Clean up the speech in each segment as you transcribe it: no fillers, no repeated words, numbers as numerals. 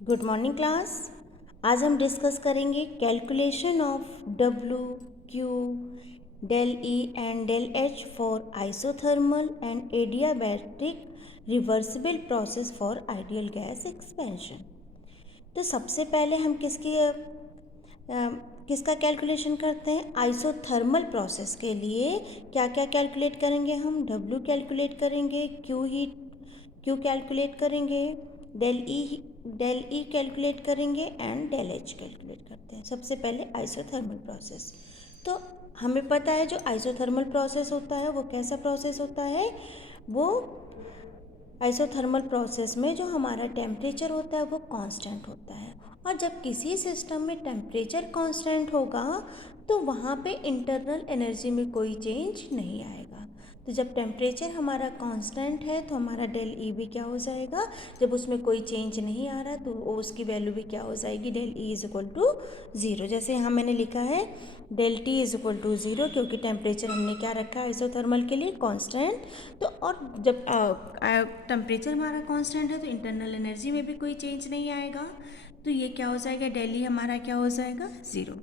Good morning class. आज हम discuss करेंगे calculation of W Q del E and del H for isothermal and adiabatic reversible process for ideal gas expansion. तो सबसे पहले हम किसका कैलकुलेशन करते हैं? आइसोथर्मल प्रोसेस के लिए क्या क्या कैलकुलेट करेंगे हम? डब्ल्यू कैलकुलेट करेंगे, क्यू कैलकुलेट करेंगे, डेल ई कैलकुलेट करेंगे एंड डेल एच कैलकुलेट करते हैं। सबसे पहले आइसोथर्मल प्रोसेस। तो हमें पता है जो आइसोथर्मल प्रोसेस होता है वो कैसा प्रोसेस होता है? वो आइसोथर्मल प्रोसेस में जो हमारा टेम्परेचर होता है वो कांस्टेंट होता है, और जब किसी सिस्टम में टेम्परेचर कांस्टेंट होगा तो वहाँ पे इंटरनल एनर्जी में कोई चेंज नहीं आएगा। तो जब टेम्परेचर हमारा कांस्टेंट है तो हमारा डेल ई भी क्या हो जाएगा? जब उसमें कोई चेंज नहीं आ रहा तो उसकी वैल्यू भी क्या हो जाएगी? Del E is equal to zero. जैसे यहाँ मैंने लिखा है del T is equal to zero, क्योंकि टेम्परेचर हमने क्या रखा है आइसोथर्मल के लिए? कांस्टेंट। तो और जब टेम्परेचर हमारा कांस्टेंट है तो इंटरनल एनर्जी में भी कोई चेंज नहीं आएगा, तो ये क्या हो जाएगा? डेल ई हमारा क्या हो जाएगा? ज़ीरो।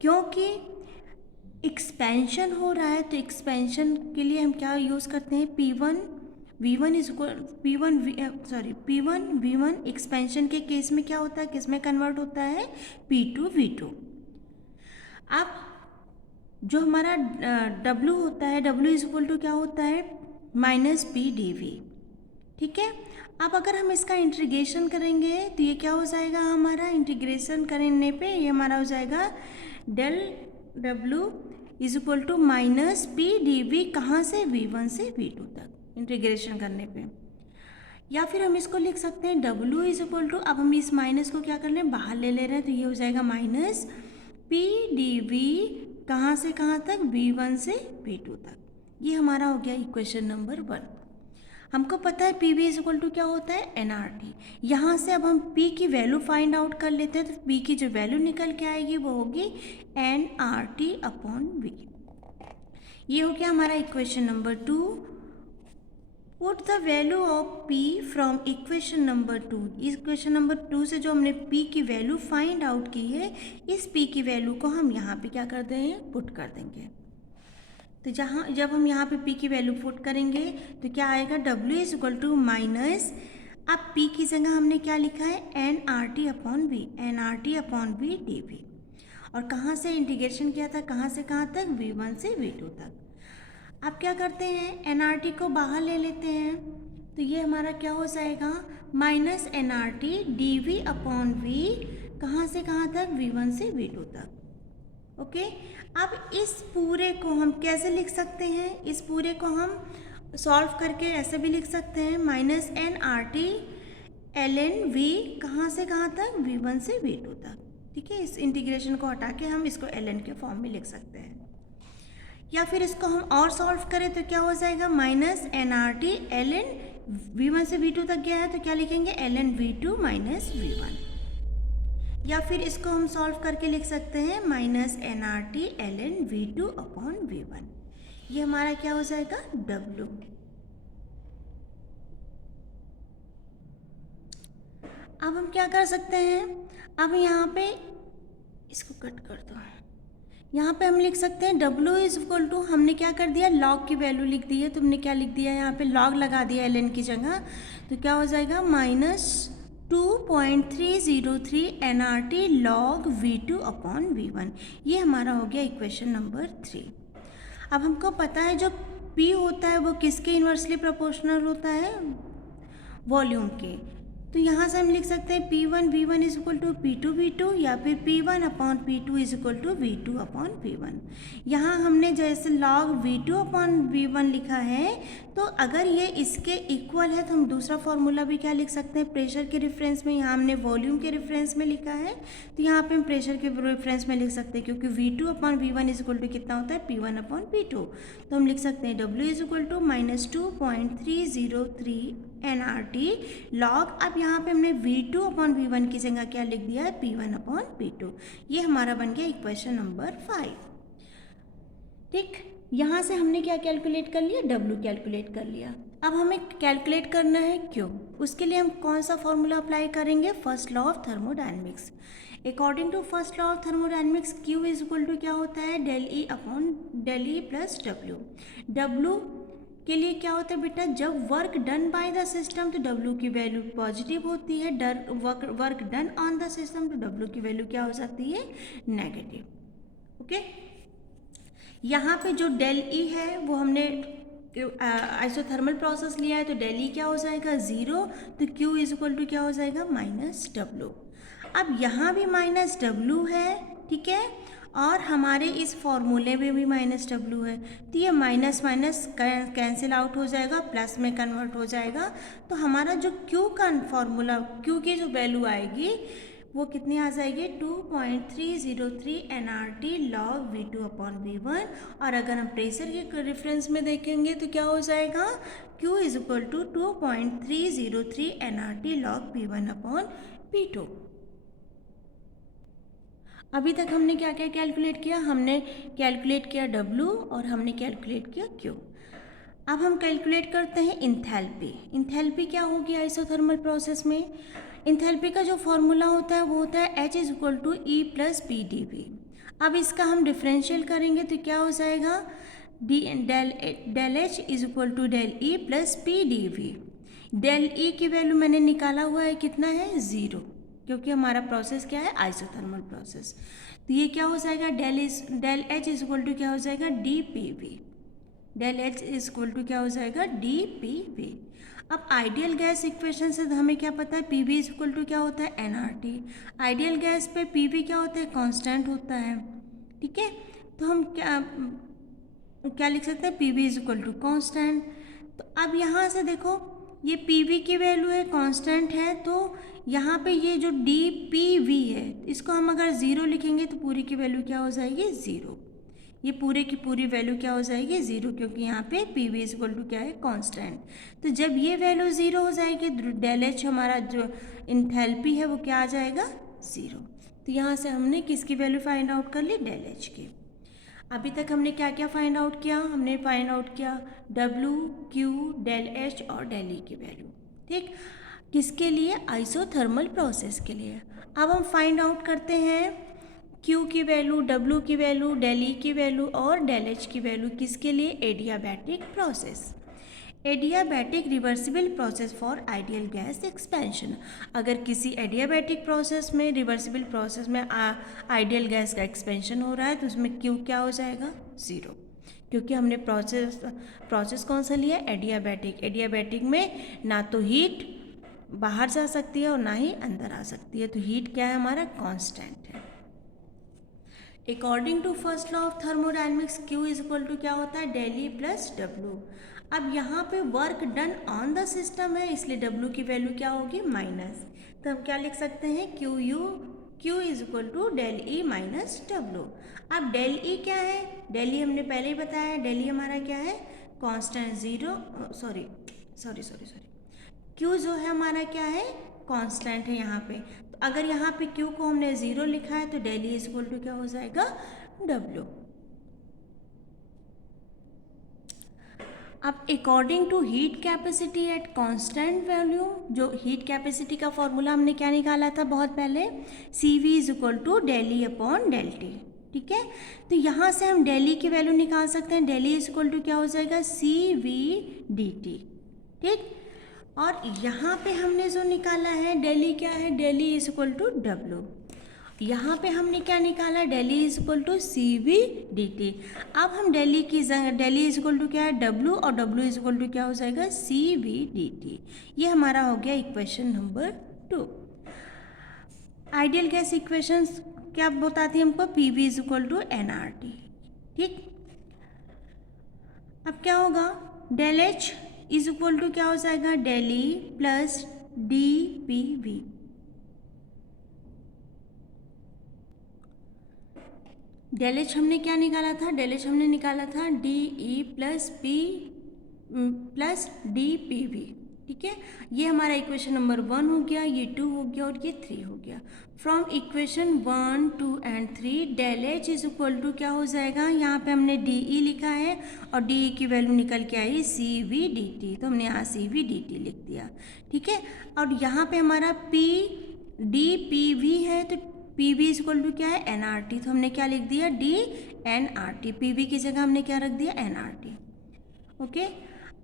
क्योंकि एक्सपेंशन हो रहा है तो एक्सपेंशन के लिए हम क्या यूज़ करते हैं? P1 is equal P1 V1। Expansion के केस में क्या होता है? किस में कन्वर्ट होता है? P2 V2। अब जो हमारा W होता है, W इज इक्वल टू क्या होता है? Minus P D V. ठीक है। अब अगर हम इसका इंटीग्रेशन करेंगे तो ये क्या हो जाएगा? हमारा इंटीग्रेशन करने पे ये हमारा हो जाएगा del W is equal to minus P D V. कहाँ से? V1 से V2 तक इंटीग्रेशन करने पे। या फिर हम इसको लिख सकते हैं W इज इक्वल टू, अब हम इस माइनस को क्या कर रहे हैं? बाहर ले रहे हैं, तो ये हो जाएगा माइनस पी डी वी। कहाँ से कहाँ तक? V1 से V2 तक। ये हमारा हो गया इक्वेशन नंबर 1। हमको पता है P V is equal to क्या होता है? N R T. यहाँ से अब हम पी की वैल्यू फाइंड आउट कर लेते हैं, तो पी की जो वैल्यू निकल के आएगी वो होगी N R T upon V. ये हो गया हमारा equation number 2। Put the value of p from equation number 2। Equation number 2 से जो हमने p की वैल्यू फाइंड आउट की है, इस p की वैल्यू को हम यहाँ पे क्या कर देंगे? पुट कर देंगे। तो जब हम यहाँ पे p की वैल्यू पुट करेंगे तो क्या आएगा? w is equal to minus, अब p की जगह हमने क्या लिखा है? N R T upon V, N R T upon V D V. और कहाँ से इंटीग्रेशन किया था? कहाँ से कहाँ तक? v1 से v2 तक। अब क्या करते हैं? एन आर टी को बाहर ले लेते हैं, तो ये हमारा क्या हो जाएगा? Minus N R T D V upon V. कहाँ से कहाँ तक? V1 से V2 तक। ओके। अब इस पूरे को हम कैसे लिख सकते हैं? इस पूरे को हम सॉल्व करके ऐसे भी लिख सकते हैं, minus N R T L N V. कहाँ से कहाँ तक? V1 से V2 तक। ठीक है। इस इंटीग्रेशन को हटा के हम इसको एल एन के फॉर्म में लिख सकते हैं। या फिर इसको हम और सॉल्व करें तो क्या हो जाएगा? Minus N R T L N V1 से V2 तक गया है तो क्या लिखेंगे? L N V2 minus V1। या फिर इसको हम सॉल्व करके लिख सकते हैं minus N R T L N V2 upon V1। ये हमारा क्या हो जाएगा? W। अब हम क्या कर सकते हैं? अब यहाँ पे इसको कट कर दो। यहाँ पे हम लिख सकते हैं W इज इक्वल टू, हमने क्या कर दिया? लॉग की वैल्यू लिख दी है, तो हमने क्या लिख दिया? यहाँ पे लॉग लगा दिया एल एन की जगह, तो क्या हो जाएगा? Minus 2.303 N R T log V2 upon V1। ये हमारा हो गया इक्वेशन नंबर 3। अब हमको पता है जो P होता है वो किसके इन्वर्सली प्रोपोर्शनल होता है? वॉल्यूम के। तो यहाँ से हम लिख सकते हैं P1 V1 is equal to P2 V2, या फिर P1 upon P2 is equal to V2 upon P1। यहाँ हमने जैसे log V2 अपॉन V1 लिखा है, तो अगर ये इसके इक्वल है तो हम दूसरा फॉर्मूला भी क्या लिख सकते हैं? प्रेशर के रेफरेंस में। यहाँ हमने वॉल्यूम के रेफरेंस में लिखा है, तो यहाँ पे हम प्रेशर के रेफरेंस में लिख सकते हैं, क्योंकि V2 upon V1 is equal to कितना होता है? P1 upon P2। तो हम लिख सकते हैं W is equal to minus 2.303 N R T log. अब यहाँ पे हमने V2 अपॉन V1 की जगह क्या लिख दिया है? P1 upon P2। ये हमारा बन गया इक्वेशन नंबर 5। ठीक। यहाँ से हमने क्या कैलकुलेट कर लिया, डब्ल्यू कैलकुलेट कर लिया। अब हमें कैलकुलेट करना है क्यू। उसके लिए हम कौन सा फॉर्मूला अप्लाई करेंगे, first law of thermodynamics. According to first law of thermodynamics Q is equal to क्या होता है, del E upon del E plus W. W के लिए क्या होता है बेटा, जब work done by the system तो डब्ल्यू की वैल्यू पॉजिटिव होती है, work done on the system तो डब्ल्यू की वैल्यू क्या हो सकती है, नेगेटिव। ओके, यहाँ पे जो डेल ई है वो हमने आइसोथर्मल प्रोसेस लिया है, तो डेल ई क्या हो जाएगा, ज़ीरो, तो क्यू इज इक्वल टू क्या हो जाएगा, माइनस डब्ल्यू। अब यहाँ भी माइनस डब्ल्यू है, ठीक है, और हमारे इस फॉर्मूले में भी माइनस डब्ल्यू है, तो ये माइनस माइनस कैंसिल आउट हो जाएगा, प्लस में कन्वर्ट हो जाएगा। तो हमारा जो क्यू का फॉर्मूला, क्यू की जो वैल्यू आएगी वो कितनी आ जाएगी, 2.303 nRT log V2 upon V1। और अगर हम प्रेशर के रेफरेंस में देखेंगे तो क्या हो जाएगा, Q is equal to 2.303 nRT log V1 upon V2। अभी तक हमने क्या क्या कैलकुलेट किया, हमने कैलकुलेट किया W और हमने कैलकुलेट किया Q। अब हम कैलकुलेट करते हैं इंथैल्पी। इंथैल्पी क्या होगी आइसोथर्मल प्रोसेस में, इंथैल्पी का जो फॉर्मूला होता है वो होता है H is equal to E plus P D V. अब इसका हम डिफरेंशियल करेंगे तो क्या हो जाएगा, del H is equal to del E plus P D V. Del E की वैल्यू मैंने निकाला हुआ है, कितना है, ज़ीरो, क्योंकि हमारा प्रोसेस क्या है, आइसोथर्मल प्रोसेस। तो ये क्या हो जाएगा, del H is equal to क्या हो जाएगा, D P V. Del H is equal to क्या हो जाएगा, डी पी वी। अब आइडियल गैस इक्वेशन से हमें क्या पता है, P V is equal to क्या होता है, N R T. Ideal gas पे पी वी क्या होता है, कांस्टेंट होता है, ठीक है। तो हम क्या लिख सकते हैं, P V is equal to constant. तो अब यहाँ से देखो, ये पी वी की वैल्यू है, कांस्टेंट है, तो यहाँ पे ये जो डी पी वी है इसको हम अगर ज़ीरो लिखेंगे तो पूरी की वैल्यू क्या हो जाएगी, ज़ीरो। ये पूरे की पूरी वैल्यू क्या हो जाएगी, ज़ीरो, क्योंकि यहाँ पे P V is equal to क्या है, कांस्टेंट। तो जब ये वैल्यू ज़ीरो हो जाएगी डेल एच हमारा जो इंथैल्पी है वो क्या आ जाएगा, ज़ीरो। तो यहाँ से हमने किसकी वैल्यू फाइंड आउट कर ली, डेल एच की। अभी तक हमने क्या क्या फाइंड आउट किया, हमने फाइंड आउट किया डब्ल्यू, क्यू, डेल एच और डेल ई की वैल्यू, ठीक, किसके लिए, आइसोथर्मल प्रोसेस के लिए। अब हम फाइंड आउट करते हैं Q की वैल्यू, W की वैल्यू, डेल E की वैल्यू और डेल H की वैल्यू, किसके लिए, adiabatic process. Adiabatic reversible process for ideal gas expansion. अगर किसी एडियाबैटिक प्रोसेस में, रिवर्सिबल प्रोसेस में आइडियल गैस का एक्सपेंशन हो रहा है तो उसमें Q क्या हो जाएगा, ज़ीरो, क्योंकि हमने प्रोसेस कौन सा लिया, एडियाबैटिक। एडियाबैटिक में ना तो हीट बाहर जा सकती है और ना ही अंदर आ सकती है, तो हीट क्या है, हमारा कांस्टेंट है। According to first law of thermodynamics Q is equal to क्या होता है, डेल ई प्लस डब्ल्यू। अब यहाँ पे work done on the system है, इसलिए W की वैल्यू क्या होगी, माइनस। तो हम क्या लिख सकते हैं, Q is equal to del E minus W. अब डेल ई क्या है, डेल ई हमने पहले ही बताया, डेल ई हमारा क्या है, कांस्टेंट, ज़ीरो, सॉरी, Q जो है हमारा क्या है, कांस्टेंट है यहाँ पे। तो अगर यहाँ पे Q को हमने ज़ीरो लिखा है तो del E is equal to क्या हो जाएगा, W। अब according to heat capacity at constant value, जो हीट कैपेसिटी का फॉर्मूला हमने क्या निकाला था बहुत पहले, C V is equal to del E upon del T, ठीक है। तो यहाँ से हम डेल ई की वैल्यू निकाल सकते हैं, del E is equal to क्या हो जाएगा, सी वी डी टी, ठीक। और यहाँ पे हमने जो निकाला है डेल ई क्या है, del E is equal to W. यहाँ पे हमने क्या निकाला, del E is equal to C V D T. अब हम del E is equal to क्या है, डब्ल्यू, और डब्ल्यू इज इक्वल टू क्या हो जाएगा, सी वी डी टी। ये हमारा हो गया equation number 2। Ideal gas equation क्या बताती है हमको, P V is equal to N R T, ठीक। अब क्या होगा, del H is equal to क्या हो जाएगा, del E plus D P V. Del H हमने क्या निकाला था, डेल एच हमने निकाला था D E plus D P V, ठीक है, ये हमारा इक्वेशन नंबर 1 हो गया, ये 2 हो गया और ये 3 हो गया। From equation 1, 2 and 3 del H is equal to क्या हो जाएगा, यहाँ पे हमने डी ई लिखा है और डी ई की वैल्यू निकल के आई सी वी डी टी, तो हमने यहाँ सी वी डी टी लिख दिया। ठीक है, और यहाँ पे हमारा पी डी पी वी है, तो P V is equal to क्या है, एन आर टी, तो हमने क्या लिख दिया, D N R T, P V की जगह हमने क्या रख दिया, एन आर टी। ओके,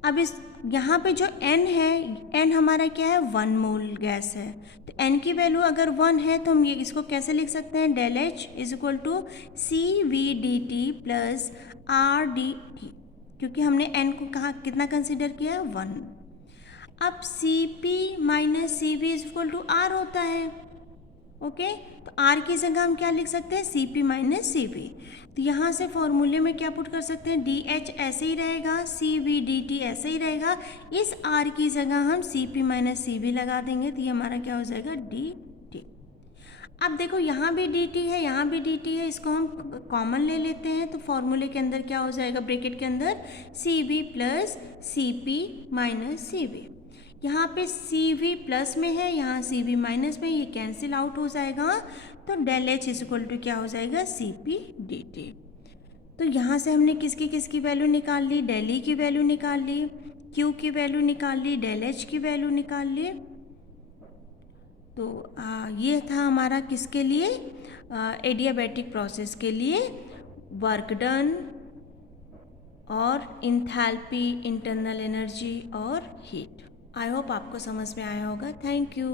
अब इस यहाँ पे जो n है, n हमारा क्या है, 1 मोल गैस है, तो n की वैल्यू अगर 1 है तो हम ये इसको कैसे लिख सकते हैं, del H is equal to C V D T plus R D T, क्योंकि हमने n को कहाँ कितना कंसिडर किया है, 1। अब C P minus C V is equal to R होता है। ओके, तो आर की जगह हम क्या लिख सकते हैं, C P minus C V, तो यहाँ से फॉर्मूले में क्या पुट कर सकते हैं, डी एच ऐसे ही रहेगा, सी वी डी टी ऐसे ही रहेगा, इस आर की जगह हम C P minus C V लगा देंगे, तो ये हमारा क्या हो जाएगा, डी टी। अब देखो यहाँ भी डी टी है, यहाँ भी डी टी है, इसको हम कॉमन ले लेते हैं, तो फॉर्मूले के अंदर क्या हो जाएगा, ब्रैकेट के अंदर C V plus C P minus C V, यहाँ पे सी वी प्लस में है, यहाँ सी वी माइनस में, ये कैंसिल आउट हो जाएगा, तो del H is equal to क्या हो जाएगा, सी पी डी टी। तो यहाँ से हमने किसकी वैल्यू निकाल ली, डेल ई की वैल्यू निकाल ली, क्यू की वैल्यू निकाल ली, डेल एच की वैल्यू निकाल ली। तो ये था हमारा किसके लिए, एडियाबैटिक प्रोसेस के लिए वर्क डन और इंथैल्पी, इंटरनल एनर्जी और हीट। आई होप आपको समझ में आया होगा। Thank you.